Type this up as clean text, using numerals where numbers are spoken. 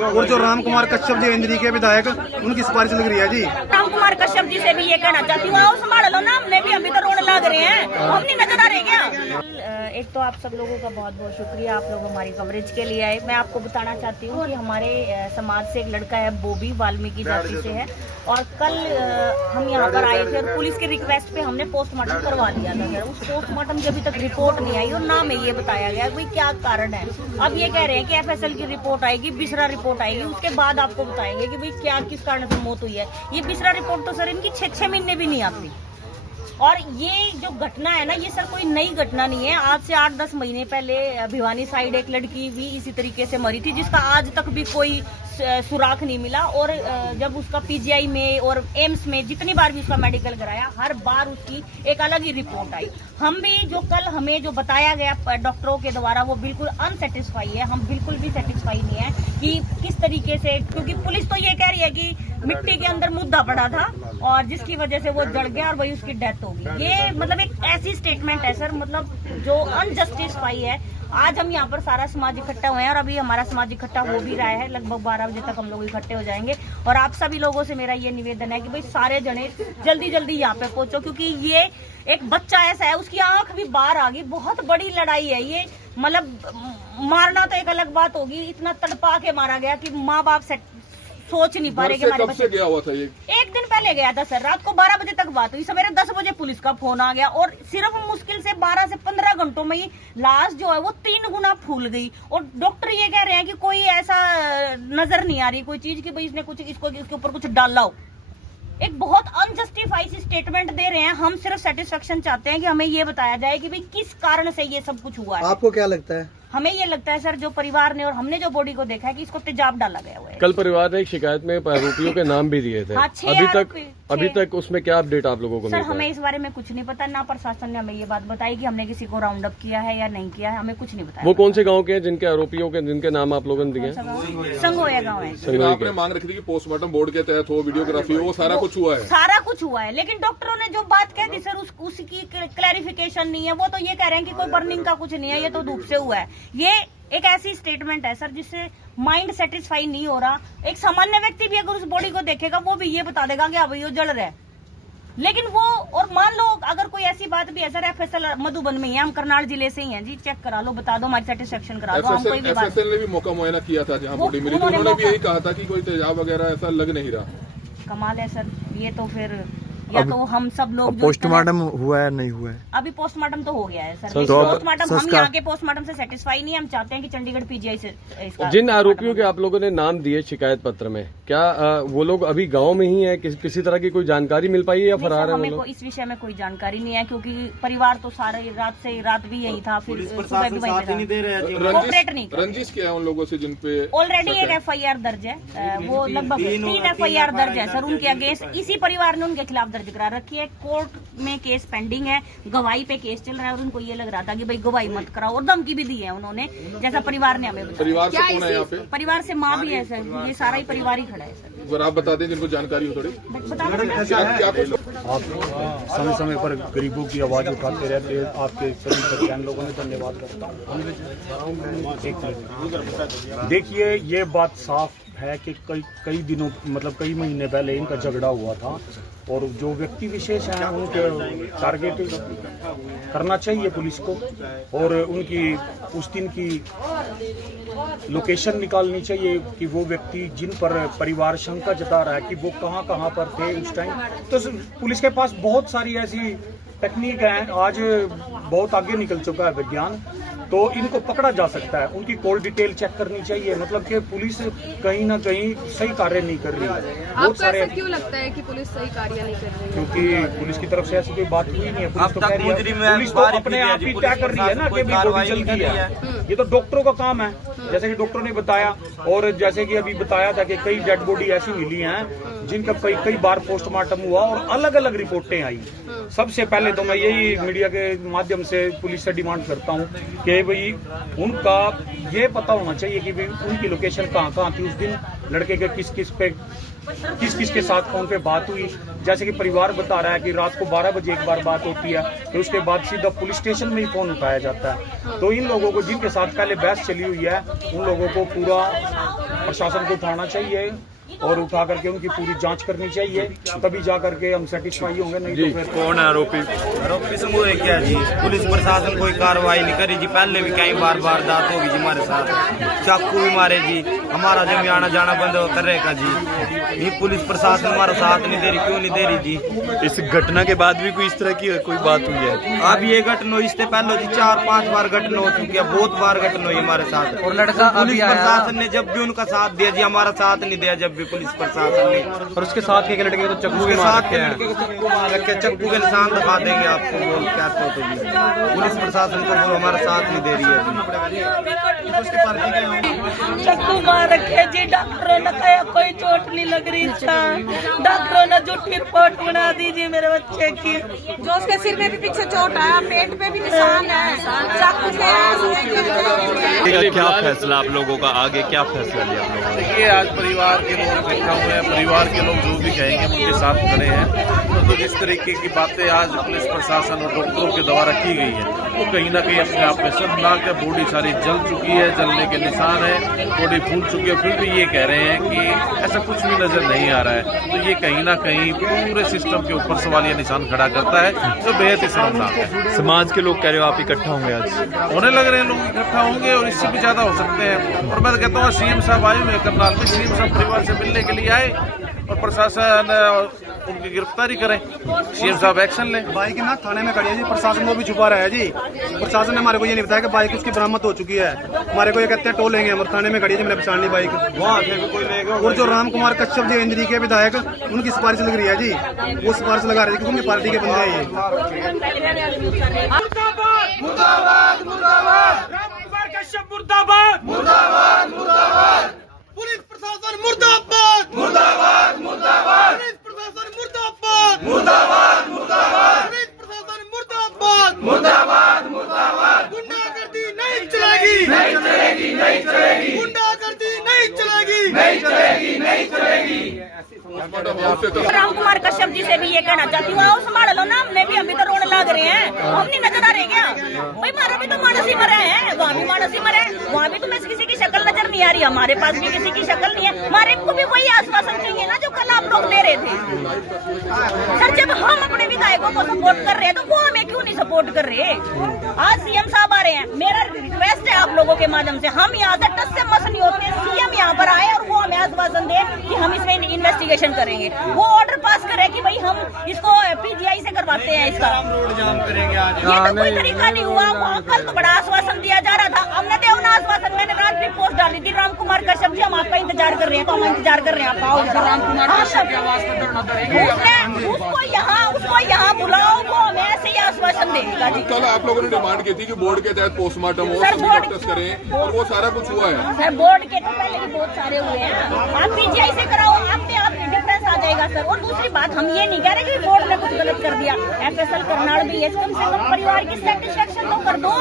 और जो राम कुमार कश्यप जी इंद्री के विधायक, उनकी सिफारिश लग रही है जी। राम कुमार कश्यप जी से भी ये कहना चाहती हूँ, आओ संभाल लो ना, हमने भी अभी तो रोड लग रहे हैं, हम नहीं नजर आ रहे क्या? एक तो आप सब लोगों का बहुत बहुत शुक्रिया, आप लोग हमारी कवरेज के लिए आए। मैं आपको बताना चाहती हूँ कि हमारे समाज से एक लड़का है बोबी, वाल्मीकि जाति से है, और कल हम यहाँ पर आए थे और पुलिस के रिक्वेस्ट पे हमने पोस्टमार्टम करवा दिया था सर। उस पोस्टमार्टम की अभी तक रिपोर्ट नहीं आई और ना में ये बताया गया भाई क्या कारण है। अब ये कह रहे हैं कि एफएसएल की रिपोर्ट आएगी, बिसरा रिपोर्ट आएगी, उसके बाद आपको बताएंगे कि भाई क्या किस कारण से मौत हुई है। ये बिसरा रिपोर्ट तो सर इनकी 6 महीने भी नहीं आती। और ये जो घटना है ना, ये सर कोई नई घटना नहीं है। आज से 8-10 महीने पहले भिवानी साइड एक लड़की भी इसी तरीके से मरी थी, जिसका आज तक भी कोई सुराख नहीं मिला। और जब उसका पीजीआई में और एम्स में जितनी बार भी उसका मेडिकल कराया, हर बार उसकी एक अलग ही रिपोर्ट आई। हम भी जो कल हमें जो बताया गया डॉक्टरों के द्वारा, वो बिल्कुल अनसेटिस्फाई है। हम बिल्कुल भी सेटिस्फाई नहीं है कि किस तरीके से, क्योंकि पुलिस तो ये कह रही है कि मिट्टी के अंदर मुद्दा पड़ा था और जिसकी वजह से वो जड़ गया और वही उसकी डेथ होगी। ये मतलब एक ऐसी स्टेटमेंट है सर, मतलब जो अनजस्टिफाई है। आज हम यहाँ पर सारा समाज इकट्ठा हुए हैं और अभी हमारा समाज इकट्ठा हो भी रहा है, लगभग 12 बजे तक हम लोग इकट्ठे हो जाएंगे। और आप सभी लोगों से मेरा ये निवेदन है कि भाई सारे जने जल्दी जल्दी यहाँ पे पहुंचो, क्योंकि ये एक बच्चा ऐसा है, उसकी आंख भी बाहर आ गई। बहुत बड़ी लड़ाई है ये, मतलब मारना तो एक अलग बात होगी, इतना तड़पा के मारा गया कि माँ बाप सोच नहीं पा रहे कि हमारे बच्चे। गया हुआ था ये? एक दिन पहले गया था सर, रात को 12 बजे तक बात हुई, सवेरे 10 बजे पुलिस का फोन आ गया और सिर्फ मुश्किल से 12 से 15 घंटों में ही लाश जो है वो 3 गुना फूल गई। और डॉक्टर ये कह रहे हैं कि कोई ऐसा नजर नहीं आ रही कोई चीज कि भाई इसने कुछ इसके ऊपर कुछ डाला हो। एक बहुत अनजस्टिफाइड सी स्टेटमेंट दे रहे हैं। हम सिर्फ सेटिस्फेक्शन चाहते हैं कि हमें ये बताया जाए कि भाई किस कारण से ये सब कुछ हुआ है। आपको क्या लगता है? हमें ये लगता है सर, जो परिवार ने और हमने जो बॉडी को देखा है कि इसको तेजाब डाला गया हुआ है। कल परिवार ने एक शिकायत में आरोपियों के नाम भी दिए थे। हाँ, अभी तक उसमें क्या अपडेट आप लोगों को सर? मिलता है? हमें इस बारे में कुछ नहीं पता, ना प्रशासन ने हमें ये बात बताई कि हमने किसी को राउंड अप किया है या नहीं किया है, हमें कुछ नहीं बताया। वो कौन से गांव के हैं जिनके आरोपियों के जिनके नाम आप लोगों ने दिए? संगोया गाँव है। आपने मांग रखी थी कि पोस्टमार्टम बोर्ड के तहत हो, वीडियोग्राफी हो, वो सारा कुछ हुआ है? सारा कुछ हुआ है, लेकिन डॉक्टरों ने जो बात कह दी सर उसकी क्लैरिफिकेशन नहीं है। वो तो ये कह रहे हैं कि कोई बर्निंग का कुछ नहीं है, ये तो धूप से हुआ है। ये एक ऐसी स्टेटमेंट है सर जिससे माइंड सेटिस्फाई नहीं हो रहा। एक सामान्य व्यक्ति भी अगर उस बॉडी को देखेगा वो भी ये बता देगा कि हाँ भाई वो जल रहा है। लेकिन वो, और मान लो अगर कोई ऐसी बात भी है सर, एफएसएल मधुबन में ही है, हम करनाल जिले से ही हैं जी, चेक करा लो, बता दो, हमारी सेटिस्फेक्शन करा दो। हम कोई भी बात, एफएसएल ने भी मौका मुआयना किया था जहाँ बॉडी मिली, उन्होंने भी यही कहा था कि कोई तेजाब वगैरह ऐसा लग नहीं रहा। कमाल है सर, ये तो फिर या तो हम सब लोग पोस्टमार्टम हुआ है नहीं हुआ है? अभी पोस्टमार्टम तो हो गया है सर, तो पोस्टमार्टम हम यहाँ के पोस्टमार्टम से सेटिस्फाई नहीं। हम चाहते हैं कि चंडीगढ़ पीजीआई से इसका। जिन आरोपियों के आप लोगों ने नाम दिए शिकायत पत्र में, क्या वो लोग अभी गांव में ही है? किसी तरह की कोई जानकारी मिल पाई है या फरार है वो लोग? इस विषय में कोई जानकारी नहीं है, क्योंकि परिवार तो सारे रात भी यही था, फिर सुबह भी वही कोऑपरेट नहीं कर। रंजिश क्या है उन लोगों से जिन पे ऑलरेडी एक एफआईआर दर्ज है, वो लगभग 3 एफआईआर दर्ज है सर उनके अगेंस्ट। इसी परिवार ने उनके खिलाफ दर्ज करा रखी है। कोर्ट में केस पेंडिंग है, गवाही पे केस चल रहा है और उनको ये लग रहा था कि भाई गवाही मत कराओ, और धमकी भी दी है उन्होंने, जैसा परिवार ने हमें बताया। परिवार से कौन है यहाँ पे? परिवार से माँ भी है सर, ये सारा ही परिवार ही खड़ा है सर। अगर आप बता दें जिनको जानकारी हो थोड़ी। आप समय समय पर गरीबों की आवाज उठाते रहते हैं, आपके सभी परिजन लोगों ने धन्यवाद करता हूँ। देखिए, ये बात साफ है कि कई दिनों, मतलब कई महीने पहले इनका झगड़ा हुआ था और जो व्यक्ति विशेष हैं उनके टारगेट करना चाहिए पुलिस को, और उनकी उस दिन की लोकेशन निकालनी चाहिए कि वो व्यक्ति जिन पर परिवार शंका जता रहा है कि वो कहाँ पर थे उस टाइम। तो पुलिस के पास बहुत सारी ऐसी टेक्निक है, आज बहुत आगे निकल चुका है विज्ञान, तो इनको पकड़ा जा सकता है। उनकी कॉल डिटेल चेक करनी चाहिए, मतलब कि पुलिस कहीं ना कहीं सही कार्य नहीं कर रही है। आपको ऐसा क्यों लगता है कि पुलिस सही कार्य नहीं कर रही है? क्योंकि पुलिस की तरफ से ऐसी कोई बात हुई नहीं है। पुलिस तो कह रही है, पुलिस तो अपने आप ही तय कर रही है ना कि बॉडी जल गई है। ये तो डॉक्टरों का काम है, जैसे कि डॉक्टरों ने बताया, और जैसे कि अभी बताया था कि कई डेड बॉडी ऐसी मिली हैं जिनका कई बार पोस्टमार्टम हुआ और अलग अलग रिपोर्टें आई। सबसे पहले तो मैं यही मीडिया के माध्यम से पुलिस से डिमांड करता हूँ कि भाई उनका ये पता होना चाहिए कि भाई उनकी लोकेशन कहाँ थी उस दिन, लड़के के किस किस के साथ फोन पे बात हुई। जैसे कि परिवार बता रहा है कि रात को 12 बजे एक बार बात होती है, फिर उसके बाद सीधा पुलिस स्टेशन में ही फोन उठाया जाता है। तो इन लोगों को जिनके साथ पहले बहस चली हुई है, उन लोगों को पूरा प्रशासन को उठाना चाहिए और उठा करके उनकी पूरी जांच करनी चाहिए, तभी जा करके हम सेटिस्फाई होंगे। नहीं तो फिर कौन है आरोपी? आरोपी समूह है क्या जी? पुलिस प्रशासन कोई कार्रवाई नहीं करी जी। पहले भी कई बार वारदात होगी जी हमारे साथ, चाकू भी मारे जी, हमारा जब आना जाना बंद कर रहेगा जी। ये पुलिस प्रशासन हमारा साथ नहीं दे रही, क्यों नहीं दे रही जी? इस घटना के बाद भी कोई इस तरह की कोई बात हुई है? अब ये घटना इससे पहले जी 4-5 बार घटना हो चुकी है, बहुत बार घटना हुई हमारे साथ। और लड़का पुलिस प्रशासन ने जब भी उनका साथ दिया जी, हमारा साथ नहीं दिया जब भी पुलिस प्रशासन ने। और उसके साथ के लड़के को तो चक्कू भी मार रखे हैं। चक्कू मार रखे, चक्कू के निशान दिखा देंगे आपको, बोल क्या तो जी। पुलिस प्रशासन को वो हमारा साथ नहीं दे रही है। चक्कू मार रखे जी, डॉक्टरों ने कहा कोई चोट नहीं लग रही था, डॉक्टरों ने झूठी रिपोर्ट बना दी जी मेरे बच्चे की। जो उसके सिर में भी पीछे चोट है, पेट पे भी निशान है, चाकू पे है। क्या फैसला आप लोगों का, आगे क्या फैसला लिया आप लोगों ने? देखिए, आज परिवार के लोग इकट्ठा हुए हैं, परिवार के लोग जो भी कहेंगे उनके साथ खड़े हैं। तो जिस तरीके की बातें आज पुलिस प्रशासन और डॉक्टरों के द्वारा की गई है, वो कहीं ना कहीं अपने आप में शर्मनाक है। बॉडी सारी जल चुकी है, जलने के निशान है, बॉडी फूल चुकी है, फिर भी ये कह रहे हैं कि ऐसा कुछ भी नजर नहीं आ रहा है। तो ये कहीं ना कहीं पूरे सिस्टम के ऊपर सवालिया निशान खड़ा करता है, जो बेहद ही शर्मनाक है। समाज के लोग कह रहे हो आप इकट्ठा होंगे आज? होने लग रहे हैं, लोग इकट्ठा होंगे और इससे भी ज्यादा हो सकते हैं। और मैं तो कहता हूँ सीएम साहब आए हुए करनाल में, सीएम साहब परिवार से मिलने के लिए आए और प्रशासन उनकी गिरफ्तारी करें, सीएम साहब एक्शन लें। बाइक ना थाने में खड़ी है जी, प्रशासन को भी छुपा रहा है जी। प्रशासन ने हमारे को ये नहीं बताया कि बाइक उसकी बरामद हो चुकी है। हमारे को ये कहते हैं टोल लेंगे हम, थाने में खड़ी है जी, मैंने पहचान ली बाइक। वहाँ से भी कोई लेगा। और जो राम कुमार कश्यप जो इंद्री के विधायक, उनकी सिफारिश लग रही है जी, वो सिफारिश लगा रही है क्योंकि उनकी पार्टी के बंदे हैं ये। मुर्दाबाद मुर्दाबाद, राम कुमार कश्यप मुर्दाबाद मुर्दाबाद मुर्दाबाद, पुलिस प्रशासन मुर्दाबाद मुर्दाबाद मुर्दाबाद, पुलिस प्रशासन मुर्दाबाद मुर्दाबाद मुर्दाबाद, पुलिस प्रशासन मुर्दाबाद मुर्दाबाद मुर्दाबाद। गुंडागर्दी नहीं चलेगी, नहीं चलेगी, नहीं चलेगी, गुंडागर्दी नहीं चलेगी, नहीं चलेगी, नहीं चलेगी। राम कुमार कश्यप जी से भी ये कहना चाहती हूँ, आओ संभाल लो ना, हमने भी अभी तो रोने लग रहे हैं, हम नहीं नजर आ रहे क्या भाई? हमारा भी तो मानस ही मरे हैं, वहाँ भी मानस ही मरे, वहाँ भी तुम्हें किसी की शक्ल नजर नहीं आ रही, हमारे पास भी किसी की शक्ल नहीं है। हमारे को भी वही आश्वासन चाहिए ना जो कल आप लोग दे रहे थे। सर जब हम अपने विधायकों को सपोर्ट कर रहे हैं तो वो हमें क्यों नहीं सपोर्ट कर रहे? आज सीएम साहब आ रहे हैं, मेरा रिक्वेस्ट है आप लोगों के माध्यम से, हम यहाँ से टस से मस नहीं होते, सीएम यहाँ पर आए और वो हमें आश्वासन दे कि हम इसमें इन्वेस्टिगेशन करेंगे, वो ऑर्डर पास करे कि भाई हम इसको पीजीआई से करवाते हैं इसका। रोड जाम करेंगे आज। ये तो कोई तरीका नहीं हुआ। वहाँ कल तो बड़ा आश्वासन दिया जा रहा था, हमने तो उन आश्वासन, मैंने रात भी पोस्ट डाली थी, राम कुमार कश्यप जी हम आपका इंतजार कर रहे हैं, तो हम इंतजार कर रहे हैं, आप आओ जरा। राम कुमार कश्यप की आवाज पे धरना करेंगे, उसको यहाँ बुलाओ, वो हमें ऐसे ही आश्वासन देगा जी। कल आप लोगों ने डिमांड की थी कि बोर्ड के तहत पोस्टमार्टम हो, टेस्ट करें, और वो सारा कुछ हुआ है। सर बोर्ड के तो पहले भी बहुत सारे हुए हैं, आप पीजीआई से कराओ, अपने आप डिफरेंस आ जाएगा सर। और दूसरी बात, हम ये नहीं कह रहे कि बोर्ड ने कुछ गलत कर दिया, एफएसएल करनाल भी है, कम से कम परिवार की सेटिस्फेक्शन तो कर दो।